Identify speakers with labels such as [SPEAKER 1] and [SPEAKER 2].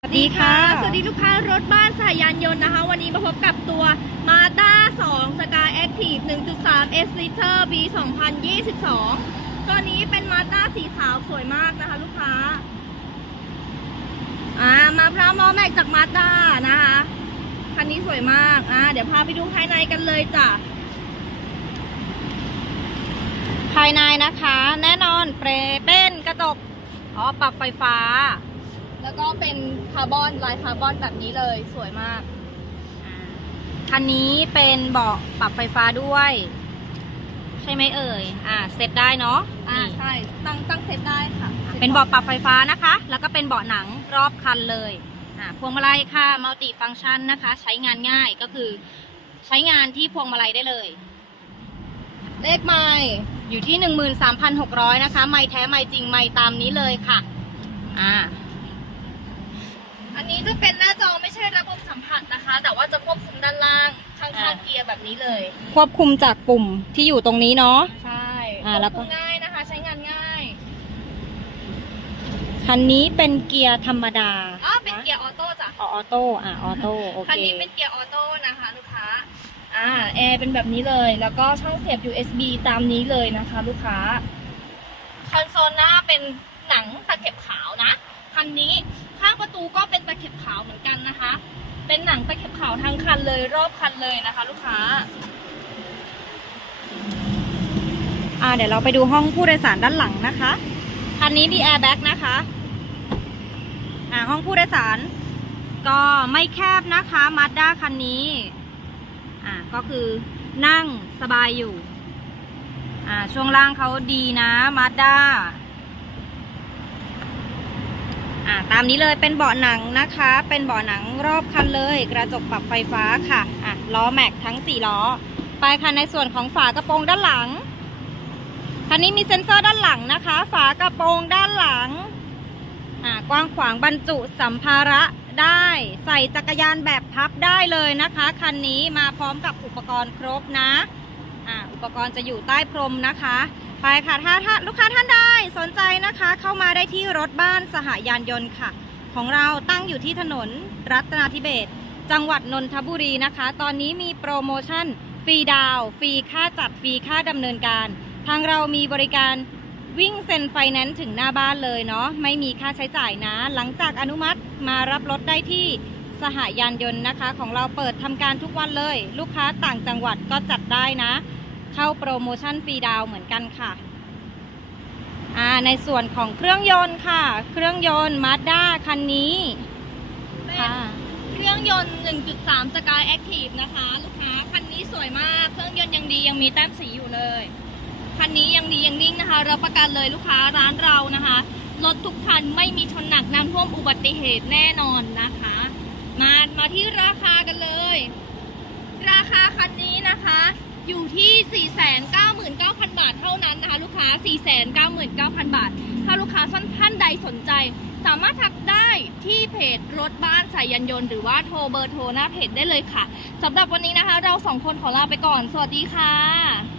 [SPEAKER 1] สวัสดีค่ะ
[SPEAKER 2] สวัสดีลูกค้ารถบ้านสายยานยนต์นะคะ วันนี้มาพบกับตัว Mazda 2 Sky Active 1.3 S Liter B 2022 ตัวนี้เป็น Mazda สีขาวสวยมากนะคะ ลูกค้า อ่า มาพร้อมล้อแม็กจาก Mazda นะคะ คันนี้สวยมาก อ่า เดี๋ยวพาไปดูภายในกันเลยจ้ะ
[SPEAKER 1] ภายในนะคะ แน่นอนเปรเป็นกระจก อ๋อ ปรับไฟฟ้า
[SPEAKER 2] แล้วก็เป็นคาร์บอนลายคาร์บอนแบบนี้เลยสวยมาก
[SPEAKER 1] คันนี้เป็นเบาะปรับไฟฟ้าด้วย ใช่ไหมเอ่ย อ่าเซ็ตได้เนาะ
[SPEAKER 2] อ่า
[SPEAKER 1] นี่
[SPEAKER 2] ใช่ตั้งตั้งเซตได้ค่ะ
[SPEAKER 1] เป็นเบาะปรับไฟฟ้านะคะ แล้วก็เป็นเบาะหนังรอบคันเลย อ่าพวงมาลัยค่ะมัลติฟัง c t ชันนะคะ ใช้งานง่ายก็คือ ใช้งานที่พวงมาลัยได้เลย
[SPEAKER 2] เลขไม้
[SPEAKER 1] อยู่ที่ 13,600 นะคะ ไม่แท้ไม่จริงไม่ตามนี้เลยค่ะ อ่า
[SPEAKER 2] อันนี้จะเป็นหน้าจอไม่ใช่ระบบสัมผัสนะคะ แต่ว่าจะควบคุมด้านล่างข้าง
[SPEAKER 1] อ่า
[SPEAKER 2] ๆเกียร์แบบนี้เลย
[SPEAKER 1] ควบคุมจากปุ่มที่อยู่ตรงนี้เนาะ
[SPEAKER 2] ใช่
[SPEAKER 1] อ่าแล้วก็
[SPEAKER 2] ควบคุมง่ายนะคะ ใช้งานง่าย
[SPEAKER 1] คันนี้เป็นเกียร์ธรรมดา
[SPEAKER 2] อ๋อเป็นเกียร์ออโต้จ้ะ
[SPEAKER 1] อ๋อออโต้อะออโต้โอ
[SPEAKER 2] คัน
[SPEAKER 1] เค
[SPEAKER 2] นี้เป็นเกียร์ออโต้นะคะลูกค้า อ่าแอร์เป็นแบบนี้เลย แล้วก็ช่องเสียบ USB ตามนี้เลยนะคะ ลูกค้า คอนโซลหน้าเป็นหนังตะเข็บขาวนะ คันนี้ข้างประ ตูก็เป็นตะเข็บขาวเหมือนกันนะคะ เป็นหนังตะเข็บขาวทั้งคันเลยรอบคันเลยนะคะ ลูกค้า
[SPEAKER 1] อ่าเดี๋ยวเราไปดูห้องผู้โดยสารด้านหลังนะคะคันนี้มีแอร์แบ็กนะคะ อ่าห้องผู้โดยสาร ก็ไม่แคบนะคะมาด้าคันนี้ อ่าก็คือนั่งสบายอยู่ อ่าช่วงล่างเขาดีนะมาด้า อ่าตามนี้เลยเป็นเบาะหนังนะคะ เป็นเบาะหนังรอบคันเลย กระจกปรับไฟฟ้าค่ะอะล้อแม็กทั้ง 4 ล้อ ไปค่ะในส่วนของฝากระโปรงด้านหลังคันนี้มีเซ็นเซอร์ด้านหลังนะคะ ฝากระโปรงด้านหลังอ่ากว้างขวางบรรจุสัมภาระได้ใส่จักรยานแบบพับได้เลยนะคะ คันนี้มาพร้อมกับอุปกรณ์ครบนะ อ่าอุปกรณ์จะอยู่ใต้พรมนะคะ ไปค่ะถ้าถ้าลูกค้าท่านใดสนใจนะคะ เข้ามาได้ที่รถบ้านสหายานยนต์ค่ะ ของเราตั้งอยู่ที่ถนนรัตนาธิเบศจังหวัดนนทบุรีนะคะ ตอนนี้มีโปรโมชั่นฟรีดาวน์ฟรีค่าจัดฟรีค่าดำเนินการ ทางเรามีบริการวิ่งเซ็นไฟแนนซ์ถึงหน้าบ้านเลยเนาะไม่มีค่าใช้จ่ายนะ หลังจากอนุมัติมารับรถได้ที่สหายานยนต์นะคะ ของเราเปิดทำการทุกวันเลย ลูกค้าต่างจังหวัดก็จัดได้นะ เข้าโปรโมชั่นฟรีดาวน์เหมือนกันค่ะอ่าในส่วนของเครื่องยนต์ค่ะ เครื่องยนต์มาด้าคันนี้
[SPEAKER 2] เป็น
[SPEAKER 1] ค่ะ
[SPEAKER 2] เครื่องยนต์ 1.3 Sky Active นะคะ ลูกค้า คันนี้สวยมาก เครื่องยนต์ยังดียังมีแต้มสีอยู่เลย คันนี้ยังดียังนิ่งนะคะ รับประกันเลยลูกค้าร้านเรานะคะ รถทุกคันไม่มีชนหนักน้ำท่วมอุบัติเหตุแน่นอนนะคะ มา มาที่ราคากันเลย ราคาคันนี้นะคะ อยู่ที่ 499,000 บาทเท่านั้นนะคะ ลูกค้า 499,000 บาท ถ้าลูกค้าท่านใดสนใจ สามารถทักได้ที่เพจรถบ้านสายยันยนต์หรือว่าโทรเบอร์โทรหน้าเพจได้เลยค่ะสำหรับวันนี้นะคะ เราสองคนขอลาไปก่อน สวัสดีค่ะ